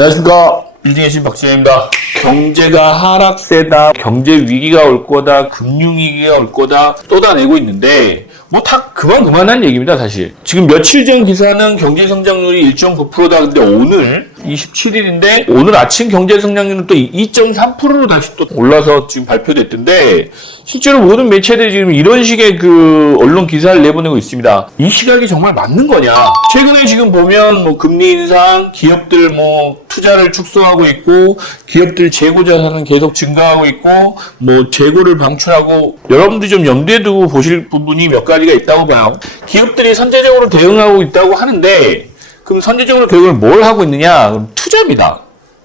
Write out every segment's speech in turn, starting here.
안녕하십니까. 빌딩의 신 박진영입니다. 경제가 하락세다, 경제 위기가 올 거다, 금융 위기가 올 거다 쏟아내고 있는데 뭐 다 그만한 얘기입니다. 사실 지금 며칠 전 기사는 경제 성장률이 1.9%다. 근데 오늘 27일인데 오늘 아침 경제 성장률은 또 2.3%로 다시 또 올라서 지금 발표됐던데, 실제로 모든 매체들이 지금 이런 식의 그 언론 기사를 내보내고 있습니다. 이 시각이 정말 맞는 거냐? 최근에 지금 보면 뭐 금리 인상, 기업들 뭐 투자를 축소하고 있고, 기업들 재고 자산은 계속 증가하고 있고, 뭐 재고를 방출하고, 여러분들이 좀 염두에 두고 보실 부분이 몇 가지가 있다고 봐요. 기업들이 선제적으로 대응하고 있다고 하는데, 그럼 선제적으로 대응을 뭘 하고 있느냐? 그럼 투자입니다.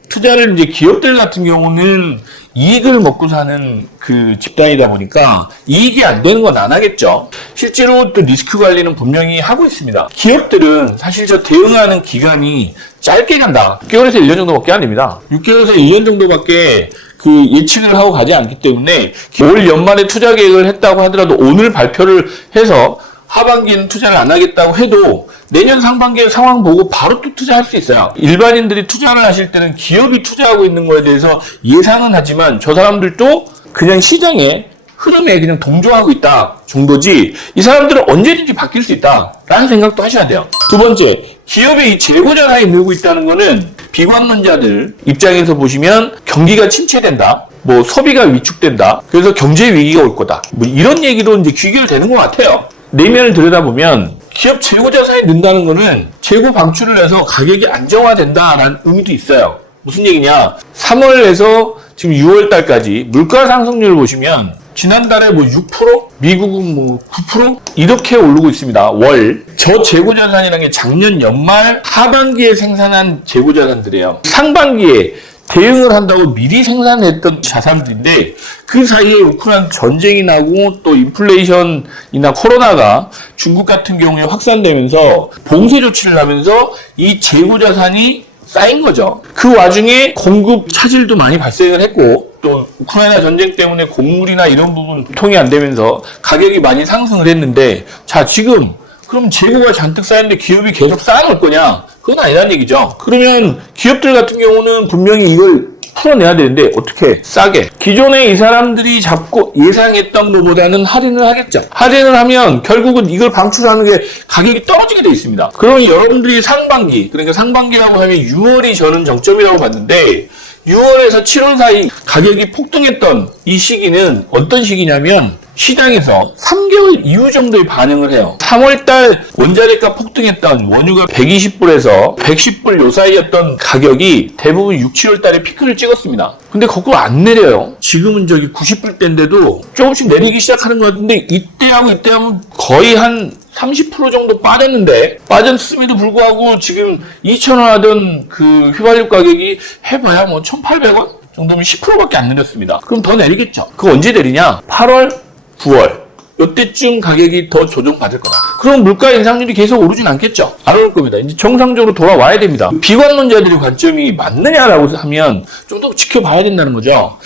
투자를 이제 기업들 같은 경우는 이익을 먹고 사는 그 집단이다 보니까 이익이 안 되는 건 안 하겠죠. 실제로 또 리스크 관리는 분명히 하고 있습니다. 기업들은 사실 저 대응하는 기간이 짧게 간다. 6개월에서 1년 정도밖에 안 됩니다. 6개월에서 1년 정도밖에 그 예측을 하고 가지 않기 때문에 올 연말에 투자 계획을 했다고 하더라도 오늘 발표를 해서 하반기는 투자를 안 하겠다고 해도 내년 상반기에 상황 보고 바로 또 투자할 수 있어요. 일반인들이 투자를 하실 때는 기업이 투자하고 있는 거에 대해서 예상은 하지만 저 사람들도 그냥 시장의 흐름에 그냥 동조하고 있다 정도지, 이 사람들은 언제든지 바뀔 수 있다 라는 생각도 하셔야 돼요. 두 번째, 기업의 이 재고 자산이 늘고 있다는 거는 비관론자들 입장에서 보시면 경기가 침체된다, 뭐 소비가 위축된다, 그래서 경제 위기가 올 거다, 뭐 이런 얘기로 이제 귀결되는 것 같아요. 내면을 들여다보면 기업 재고 자산이 는다는 거는 재고 방출을 해서 가격이 안정화된다라는 의미도 있어요. 무슨 얘기냐? 3월에서 지금 6월 달까지 물가 상승률을 보시면 지난달에 뭐 6%? 미국은 뭐 9%? 이렇게 오르고 있습니다. 월. 저 재고 자산이라는 게 작년 연말 하반기에 생산한 재고 자산들이에요. 상반기에 대응을 한다고 미리 생산했던 자산들인데, 그 사이에 우크라이나 전쟁이 나고 또 인플레이션이나 코로나가 중국 같은 경우에 확산되면서 봉쇄 조치를 하면서 이 재고 자산이 쌓인 거죠. 그 와중에 공급 차질도 많이 발생을 했고, 또 우크라이나 전쟁 때문에 곡물이나 이런 부분 유통이 안 되면서 가격이 많이 상승을 했는데, 자 지금 그럼 재고가 잔뜩 쌓였는데 기업이 계속 쌓아놓을 거냐? 그건 아니라는 얘기죠. 그러면 기업들 같은 경우는 분명히 이걸 풀어내야 되는데 어떻게? 싸게. 기존에 이 사람들이 잡고 예상했던 것보다는 할인을 하겠죠. 할인을 하면 결국은 이걸 방출하는 게 가격이 떨어지게 돼 있습니다. 그러면 여러분들이 상반기, 그러니까 상반기라고 하면 6월이 저는 정점이라고 봤는데, 6월에서 7월 사이 가격이 폭등했던 이 시기는 어떤 시기냐면 시장에서 3개월 이후 정도에 반응을 해요. 3월달 원자재가 폭등했던 원유가 120불에서 110불 요 사이였던 가격이 대부분 6, 7월달에 피크를 찍었습니다. 근데 거꾸로 안 내려요. 지금은 저기 90불대인데도 조금씩 내리기 시작하는 것 같은데, 이때하고 이때하면 거의 한 30% 정도 빠졌는데, 빠졌음에도 불구하고 지금 2,000원 하던 그 휘발유 가격이 해봐야 뭐 1,800원 정도면 10%밖에 안 내렸습니다. 그럼 더 내리겠죠. 그거 언제 내리냐? 8월, 9월. 이때쯤 가격이 더 조정받을 거다. 그럼 물가 인상률이 계속 오르진 않겠죠? 안 오를 겁니다. 이제 정상적으로 돌아와야 됩니다. 비관론자들의 관점이 맞느냐라고 하면 좀 더 지켜봐야 된다는 거죠.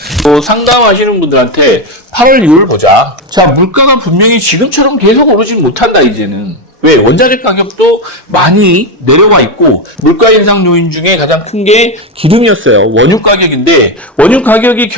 상담하시는 분들한테 8월, 6월 보자. 자, 물가가 분명히 지금처럼 계속 오르진 못한다, 이제는. 왜? 원자재 가격도 많이 내려와 있고, 물가 인상 요인 중에 가장 큰 게 기름이었어요. 원유 가격인데, 원유 가격이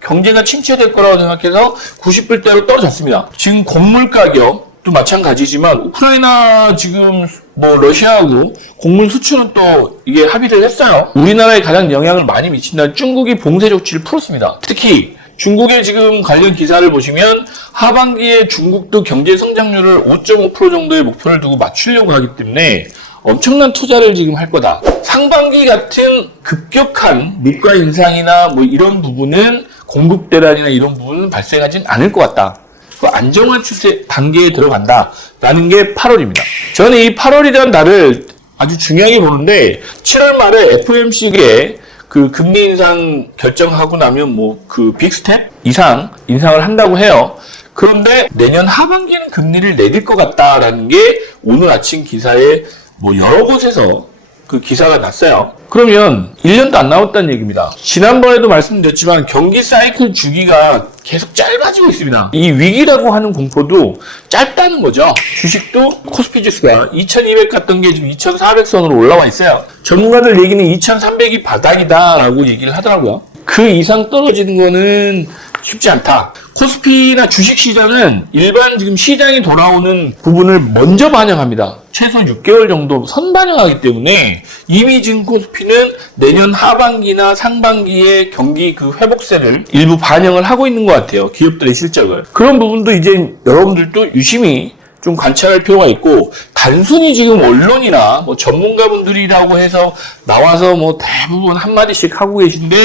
경제가 침체될 거라고 생각해서 90불대로 떨어졌습니다. 지금 곡물 가격도 마찬가지지만, 우크라이나 지금 뭐 러시아하고 곡물 수출은 또 이게 합의를 했어요. 우리나라에 가장 영향을 많이 미친다는 중국이 봉쇄 조치를 풀었습니다. 특히 중국의 지금 관련 기사를 보시면 하반기에 중국도 경제 성장률을 5.5% 정도의 목표를 두고 맞추려고 하기 때문에 엄청난 투자를 지금 할 거다. 상반기 같은 급격한 물가 인상이나 뭐 이런 부분은, 공급 대란이나 이런 부분은 발생하진 않을 것 같다. 그 안정화 추세 단계에 들어간다라는 게 8월입니다. 저는 이 8월이라는 날을 아주 중요하게 보는데, 7월 말에 FOMC에 그 금리 인상 결정하고 나면 뭐 그 빅스텝 이상 인상을 한다고 해요. 그런데 내년 하반기는 금리를 내릴 것 같다라는 게 오늘 아침 기사에 뭐 여러 곳에서 그 기사가 났어요. 그러면 1년도 안 남았다는 얘기입니다. 지난번에도 말씀드렸지만 경기 사이클 주기가 계속 짧아지고 있습니다. 이 위기라고 하는 공포도 짧다는 거죠. 주식도 코스피 지수가 2200 갔던 게 지금 2400선으로 올라와 있어요. 전문가들 얘기는 2300이 바닥이다라고 얘기를 하더라고요. 그 이상 떨어지는 거는 쉽지 않다. 코스피나 주식시장은 일반 지금 시장이 돌아오는 부분을 먼저 반영합니다. 최소 6개월 정도 선반영하기 때문에 이미 지금 코스피는 내년 하반기나 상반기에 경기 그 회복세를 일부 반영을 하고 있는 것 같아요. 기업들의 실적을. 그런 부분도 이제 여러분들도 유심히 좀 관찰할 필요가 있고, 단순히 지금 언론이나 뭐 전문가분들이라고 해서 나와서 뭐 대부분 한마디씩 하고 계신데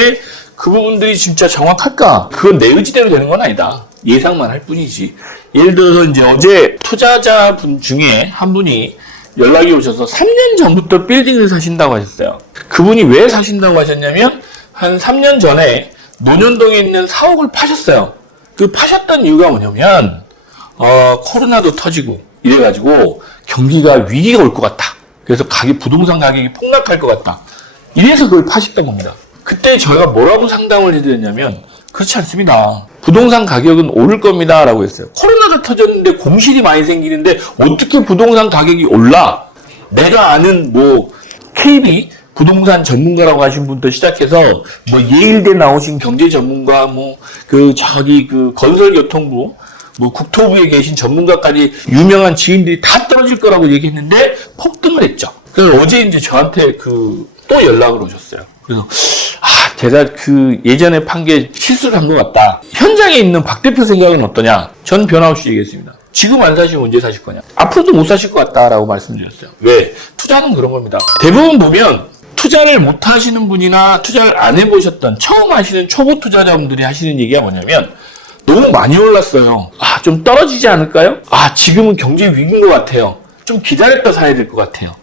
그 부분들이 진짜 정확할까? 그건 내 의지대로 되는 건 아니다. 예상만 할 뿐이지. 예를 들어서 이제 어제 투자자분 중에 한 분이 연락이 오셔서 3년 전부터 빌딩을 사신다고 하셨어요. 그분이 왜 사신다고 하셨냐면 한 3년 전에 논현동에 있는 사옥을 파셨어요. 그 파셨던 이유가 뭐냐면 코로나도 터지고 이래가지고 경기가 위기가 올 것 같다. 그래서 부동산 가격이 폭락할 것 같다. 이래서 그걸 파셨던 겁니다. 그때 저희가 뭐라고 상담을 해드렸냐면 그렇지 않습니다. 부동산 가격은 오를 겁니다 라고 했어요. 코로나가 터졌는데 공실이 많이 생기는데 어떻게 부동산 가격이 올라? 내가 아는 뭐 KB 부동산 전문가라고 하신 분부터 시작해서 뭐 예일대 나오신 경제 전문가, 뭐 그 건설교통부, 뭐 국토부에 계신 전문가까지 유명한 지인들이 다 떨어질 거라고 얘기했는데 폭등을 했죠. 그래서 어제 이제 저한테 또 연락을 오셨어요. 그래서 제가 예전에 판 게 실수를 한 것 같다. 현장에 있는 박 대표 생각은 어떠냐? 전 변함없이 얘기했습니다. 지금 안 사시면 언제 사실 거냐? 앞으로도 못 사실 것 같다라고 말씀드렸어요. 왜? 투자는 그런 겁니다. 대부분 보면 투자를 못 하시는 분이나 투자를 안 해보셨던 처음 하시는 초보 투자자분들이 하시는 얘기가 뭐냐면 너무 많이 올랐어요. 좀 떨어지지 않을까요? 지금은 경제 위기인 것 같아요. 좀 기다렸다 사야 될 것 같아요.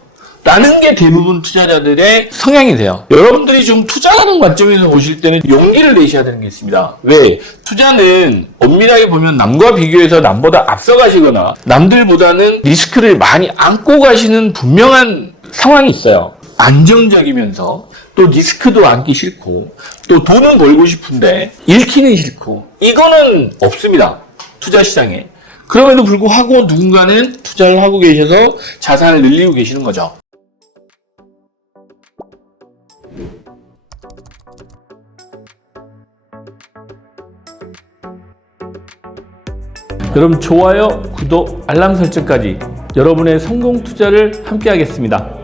라는 게 대부분 투자자들의 성향이 돼요. 여러분들이 좀 투자하는 관점에서 보실 때는 용기를 내셔야 되는 게 있습니다. 왜? 투자는 엄밀하게 보면 남과 비교해서 남보다 앞서가시거나 남들보다는 리스크를 많이 안고 가시는 분명한 상황이 있어요. 안정적이면서 또 리스크도 안기 싫고 또 돈은 벌고 싶은데 잃기는 싫고 이거는 없습니다. 투자 시장에. 그럼에도 불구하고 누군가는 투자를 하고 계셔서 자산을 늘리고 계시는 거죠. 여러분 좋아요, 구독, 알람 설정까지 여러분의 성공 투자를 함께 하겠습니다.